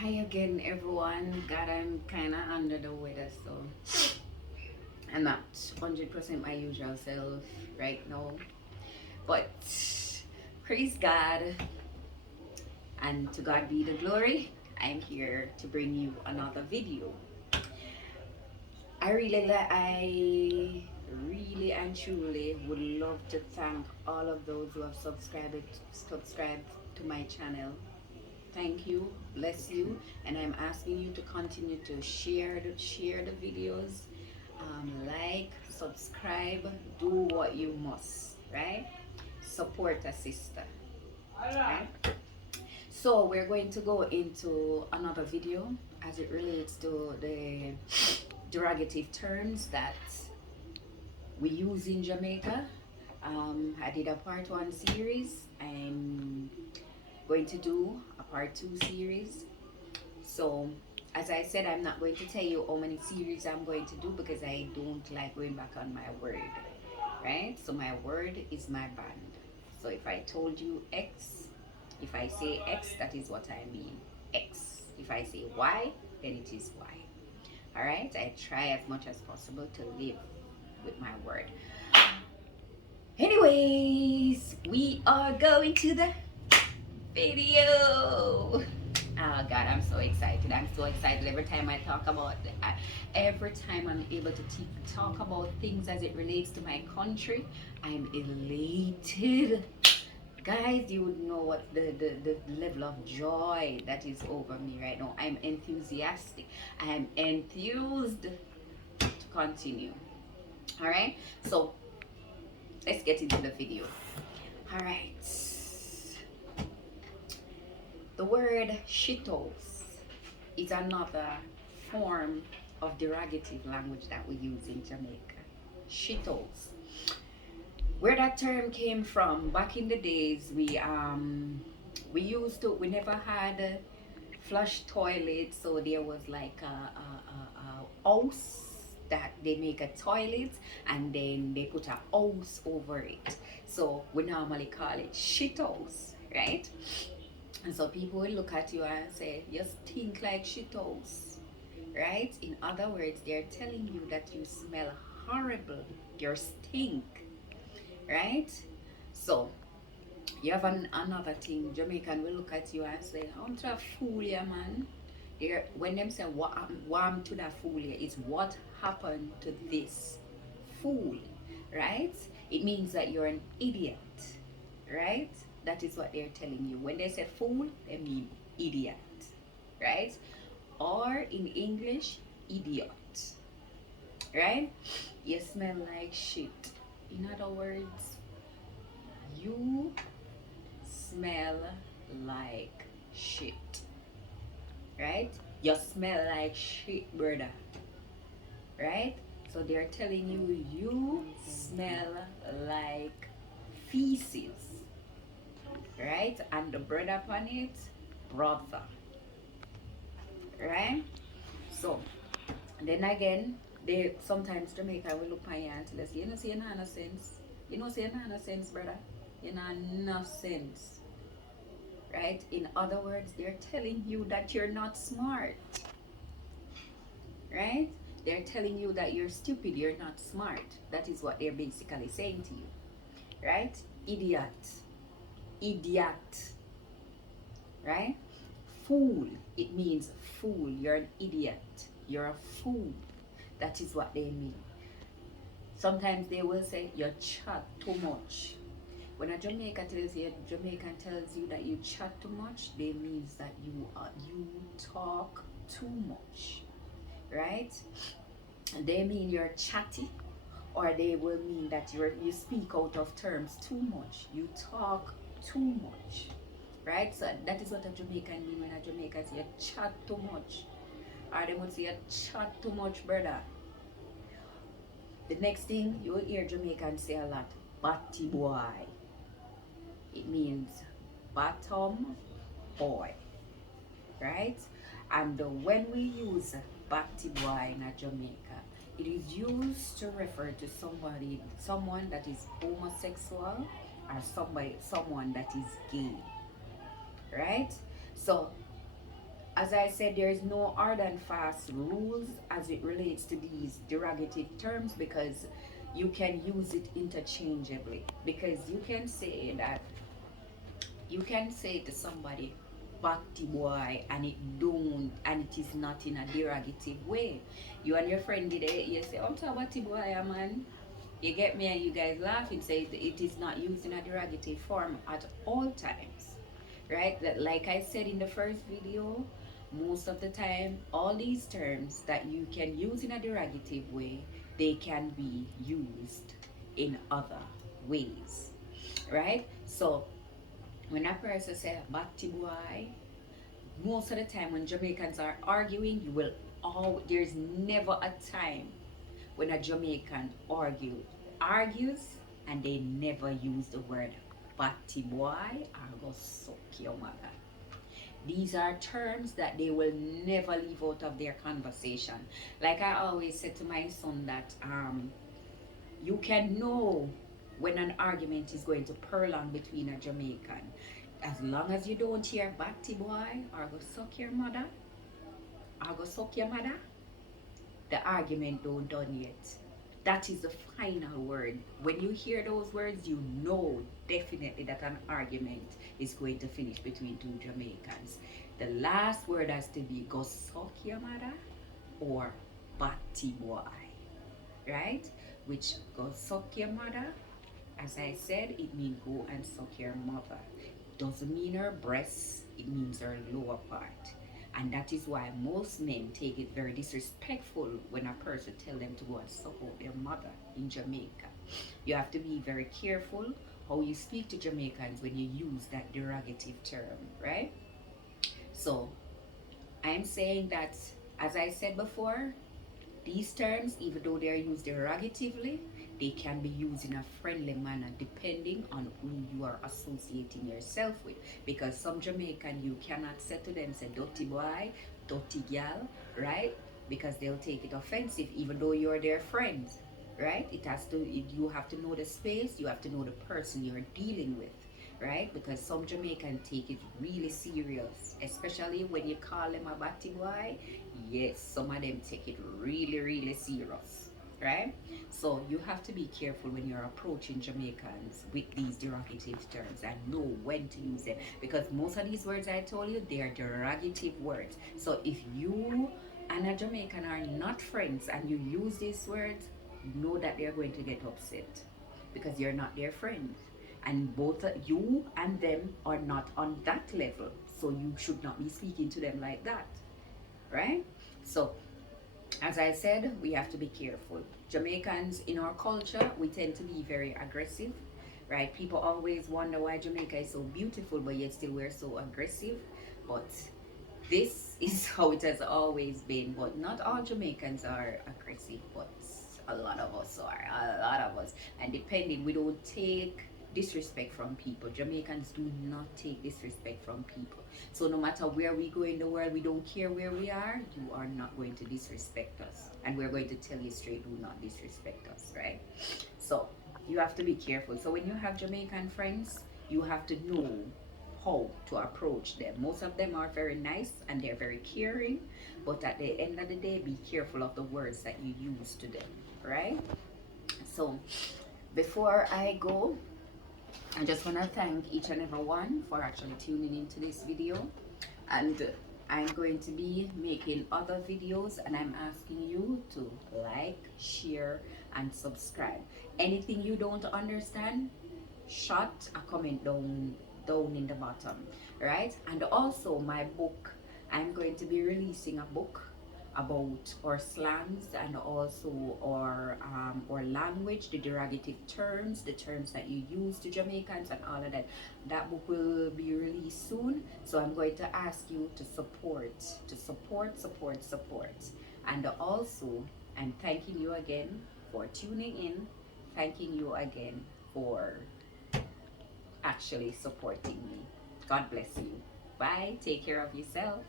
Hi again, everyone. God, I'm kind of under the weather, so I'm not 100% my usual self right now. But praise God, and to God be the glory. I'm here to bring you another video. I really and truly would love to thank all of those who have subscribed to my channel. Thank you, bless you, and I'm asking you to continue to share the videos, like, subscribe, do what you must, right? Support a sister, right? So we're going to go into another video as it relates to the derogative terms that we use in Jamaica. I did a part one series. I'm going to do a part two series. So, as I said, I'm not going to tell you how many series I'm going to do because I don't like going back on my word, right? So, my word is my band. So, if I told you X, if I say X, that is what I mean. X. If I say Y, then it is Y. All right? I try as much as possible to live with my word. Anyways, we are going to the video. Oh God, I'm so excited. I'm so excited every time I talk about every time I'm able to talk about things as it relates to my country. I'm elated. Guys, you would know what the level of joy that is over me right now. I'm enthusiastic. I am enthused to continue. All right, so let's get into the video. All right. The word shitos is another form of derogative language that we use in Jamaica. Shitos. Where that term came from, back in the days, we never had flush toilets, so there was like a house that they make a toilet and then they put a house over it. So we normally call it shit house, right? And so people will look at you and say, you stink like shit house, right? In other words, they're telling you that you smell horrible, you stink, right? So you have another thing. Jamaican will look at you and say, I want to fool you, man. When them say what to that fool you, it's what happened to this fool, right? It means that you're an idiot, right? That is what they're telling you. When they say fool, they mean idiot, right? Or in English, idiot, right? You smell like shit. In other words, you smell like shit, right? You smell like shit, brother, right? So they're telling you you smell like feces, right? And the bread upon it, brother, right? So then again, they sometimes Jamaica will look at you and tell us, you know, say you know no sense. You know, say you know no sense, brother. You know no sense, right? In other words, they're telling you that you're not smart, right? They're telling you that you're stupid, you're not smart. That is what they're basically saying to you, right? Idiot, idiot, right? Fool, it means fool. You're an idiot, you're a fool. That is what they mean. Sometimes they will say you chat too much. When a Jamaican tells you that you chat too much, they means that you talk too much, right? And they mean you're chatty, or they will mean that you speak out of terms too much. You talk too much, right? So that is what a Jamaican mean when a Jamaican say you chat too much, or they would say you chat too much, brother. The next thing you will hear Jamaicans say a lot, batty boy. It means bottom boy, right? And when we use batty boy in Jamaica, it is used to refer to someone that is homosexual, or someone that is gay, right? So As I said, there is no hard and fast rules as it relates to these derogative terms, because you can use it interchangeably. Because you can say to somebody, "Bakti boy," and it is not in a derogative way. You and your friend did it, you say, "I'm talking bakti boy, man." You get me, and you guys laugh and say it is not used in a derogative form at all times, right? That, like I said in the first video, most of the time, all these terms that you can use in a derogative way, they can be used in other ways, right? So when a person say "batty boy," most of the time when Jamaicans are arguing, you will all there's never a time when a Jamaican argues and they never use the word "batty boy" or "go suck your mother." These are terms that they will never leave out of their conversation. Like I always say to my son that you can know when an argument is going to prolong between a Jamaican. As long as you don't hear "batty boy" or "go suck your mother" or "go suck your mother," the argument don't done yet. That is the final word. When you hear those words, you know definitely that an argument is going to finish between two Jamaicans. The last word has to be "go suck your mother" or "batty boy," right? Which "go suck your mother," as I said, it means go and suck your mother. Doesn't mean her breasts, it means her lower part. And that is why most men take it very disrespectful when a person tell them to go and suck out their mother in Jamaica. You have to be very careful how you speak to Jamaicans when you use that derogative term, right? So I'm saying that, as I said before, these terms, even though they are used derogatively, they can be used in a friendly manner depending on who you are associating yourself with. Because some Jamaican, you cannot say to them, say, "dirty boy," "dirty gal," right? Because they'll take it offensive, even though you're their friends, right? You have to know the space, you have to know the person you're dealing with, right? Because some Jamaican take it really serious, especially when you call them a batty boy. Yes, some of them take it really, really serious, right? So you have to be careful when you're approaching Jamaicans with these derogative terms and know when to use them, because most of these words I told you, they are derogative words. So if you and a Jamaican are not friends and you use these words, know that they're going to get upset because you're not their friend, and both you and them are not on that level, so you should not be speaking to them like that, right? So as I said, we have to be careful. Jamaicans, in our culture, we tend to be very aggressive, right? People always wonder why Jamaica is so beautiful, but yet still we're so aggressive. But this is how it has always been. But not all Jamaicans are aggressive, but a lot of us are. A lot of us. And depending, we don't take disrespect from people. Jamaicans do not take disrespect from people. So no matter where we go in the world, we don't care where we are, you are not going to disrespect us. And we're going to tell you straight, do not disrespect us, right? So you have to be careful. So when you have Jamaican friends, you have to know how to approach them. Most of them are very nice and they're very caring, but at the end of the day, be careful of the words that you use to them, right? So before I go, I just want to thank each and every one for actually tuning into this video. And I'm going to be making other videos, and I'm asking you to like, share, and subscribe. Anything you don't understand, shut a comment down in the bottom, right? And also my book, I'm going to be releasing a book about our slangs and also our language, the derogative terms, the terms that you use to Jamaicans and all of that. That book will be released soon, so I'm going to ask you to support. And also, I'm thanking you again for tuning in, thanking you again for actually supporting me. God bless you. Bye. Take care of yourself.